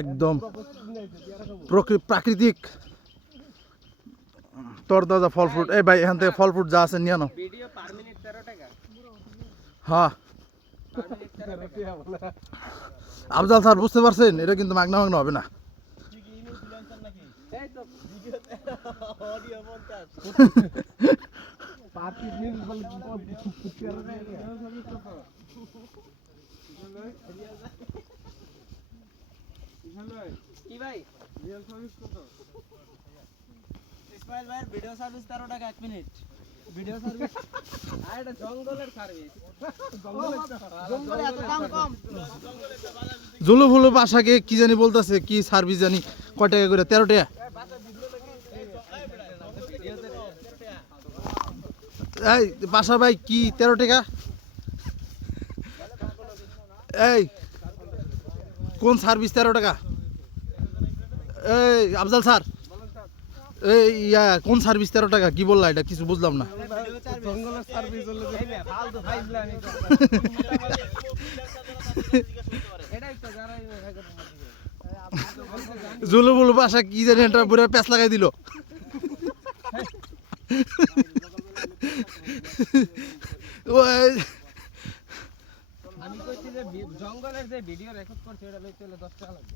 একদম প্রাকৃতিক তরতাজা ফল ফ্রুট। এই ভাই এখান থেকে ফল ফ্রুট যা আছে নিয়ে নাও। হ্যাঁ আফজাল স্যার বুঝতে পারছেন, এটা কিন্তু মাগনা মাগনা হবে না। কি ভাই রিয়েল সার্ভিস কত? ইসমাইল ভাই ভিডিও সার্ভিস 13 টাকা 1 মিনিট ভিডিও সার্ভিস। আর এটা জঙ্গলের সার্ভিস, জঙ্গলে এত দাম কম। জুলু ফুলু বাসাকে কি জানি বলতেছে, কি সার্ভিস জানি কয় টাকা করে? 13 টাকা। এই বাসা ভাই কি 13 টাকা? এই কোন সার্ভিস 13 টাকা? এই আফজাল স্যার, এই ইয়া কোন সার্ভিস 13 টাকা? কি বললা এটা কিছু বুঝলাম না। জঙ্গলের সার্ভিস হলো যে ফালতু ফাইজলামি করে। এটাই তো যারা জুলু ফুলু বাসা কি জানি একটা পুরো প্যাঁচ লাগাই দিল। আমি কইছি যে জঙ্গলের যে ভিডিও রেকর্ড করছে এটা লইতে হলে 10 টাকা লাগবে।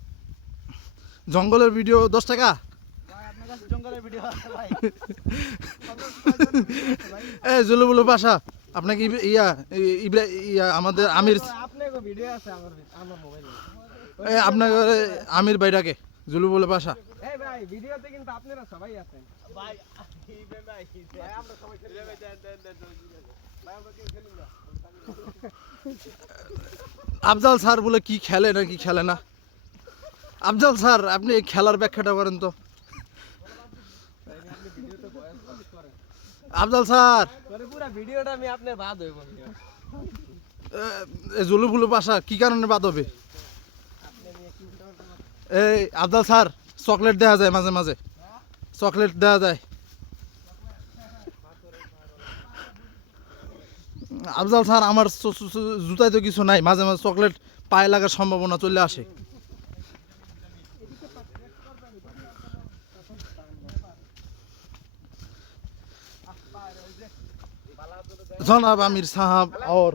জঙ্গলের ভিডিও 10 টাকা? ভাই আপনার কাছে জঙ্গলের ভিডিও আছে ভাই? এই জুলু ফুলু বাসা আপনাকে ইয়া আমাদের আমির আপনারও ভিডিও আছে আমার মোবাইলে। এই আপনার আমির ভাইটাকে জুলু ফুলু বাসা। এই ভাই ভিডিওতে কিন্তু আপনারা সবাই আছেন ভাই। ভাই আমরা সবাই খেলি ভাই। ভাই আমরা কেউ খেলি না। আফজাল স্যার বলে কি খেলে না কি খেলে না। আফজাল স্যার আপনি এই খেলার ব্যাখ্যাটা করেন তো। আফজাল স্যার পুরো ভিডিওটা আমি আপনার বাদ হইব। জুলু ফুলু বাসা কি কারণে বাদ হবে? এই আফজাল স্যার চকলেট দেওয়া যায় মাঝে মাঝে, চকলেট দেওয়া যায়। আফজাল স্যার আমার জুতায় তো কিছু নাই, মাঝে মাঝে চকলেট পায়ে লাগার সম্ভাবনা চলে আসে। জনাব আমির সাহাব और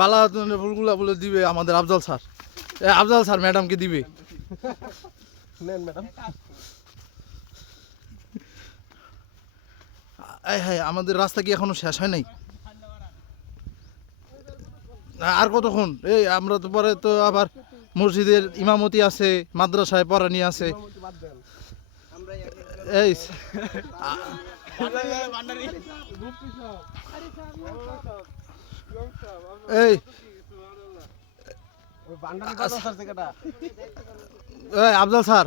বালাতুনের ফুলগুলা বলে দিবে আমাদের আফজাল স্যার। আফজাল স্যার ম্যাডামকে দিবে। নেন ম্যাডাম। হ্যাঁ আমাদের রাস্তা কি এখনো শেষ হয় নাই? আর কতক্ষণ? এই আমরা তো পরে তো আবার মসজিদের ইমামতি আছে, মাদ্রাসায় পড়ানি আছে। এই এই আফজাল স্যার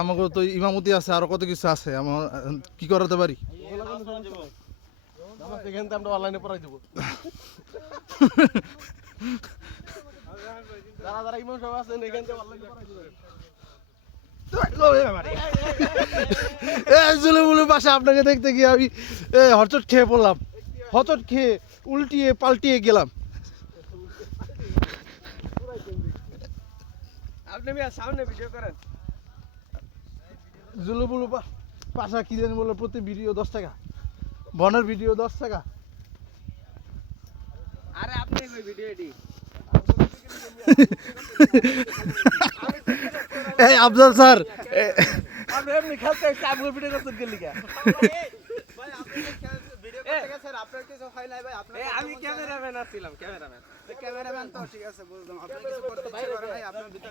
আমাকে তো ইমামতি আছে, আরো কত কিছু আছে, আমার কি করাতে পারি? আমরা অনলাইনে পড়াই দেব। যারা যারা ইমাম সাহেব আছেন এখান থেকে অনলাইনে পড়াই দেব। জুলু ফুলু বাসা আপনাকে দেখতে গিয়ে আমি হচট খেয়ে পড়লাম, হচট খেয়ে উল্টিয়ে পাল্টিয়ে গেলাম। আপনি মিয়া সামনে ভিডিও করেন। জুলু ফুলু বাসা কি জানি বলে প্রতি ভিডিও 10 টাকা, বনের ভিডিও 10 টাকা। আরে আপনি কই ভিডিও এডি? এই আফজাল স্যার আপনি এমনি খেলতে সামনে ভিডিও করতে গেলি কা? ভাই আপনি ভিডিও করতে গেছেন, আপনার কিছু হয় নাই ভাই? আপনি আমি ক্যামেরাম্যান আছিলাম, ক্যামেরাম্যান। ক্যামেরাম্যান তো ঠিক আছে বুঝলাম, আপনি কিছু করতে পারেন নাই, আপনার ভিতর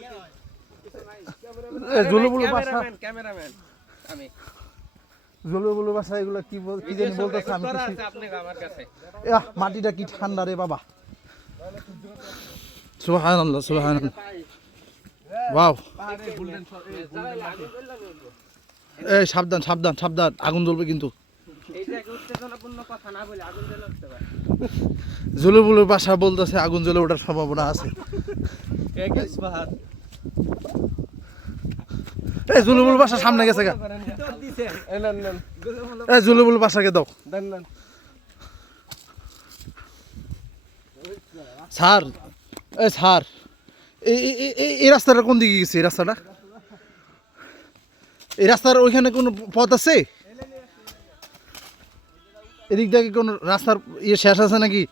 কিছু নাই। জুলু ফুলু বাসা, ক্যামেরাম্যান আমি। জুলু ফুলু বাসা এগুলো কি জানি বলতেছে আমি কিছু। আপনি আমার কাছে মাটিটা কি ঠান্ডা রে বাবা। সুবহানাল্লাহ সুবহানাল্লাহ। ওয়াও এই সাবধান সাবধান সাবধান, আগুন জ্বলবে কিন্তু। জুলু ফুলু বাসা বলতেছে আগুন জ্বলে ওঠার সম্ভাবনা আছে। এই জুলু ফুলু বাসা সামনে গেছে গা। এই জুলু ফুলু বাসাকে দাও। স্যার এ স্যার এই রাস্তাটা কোন দিকে গেছে এই রাস্তাটা? এই রাস্তার ওইখানে কোনো পথ আছে? এদিক থেকে কোন রাস্তার ইয়ে শেষ আছে নাকি?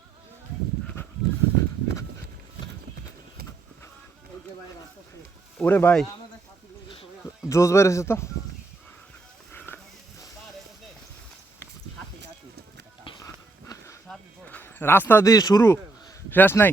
ওরে ভাই জোস বেড়েছে তো। রাস্তা দিয়ে শুরু, শেষ নাই।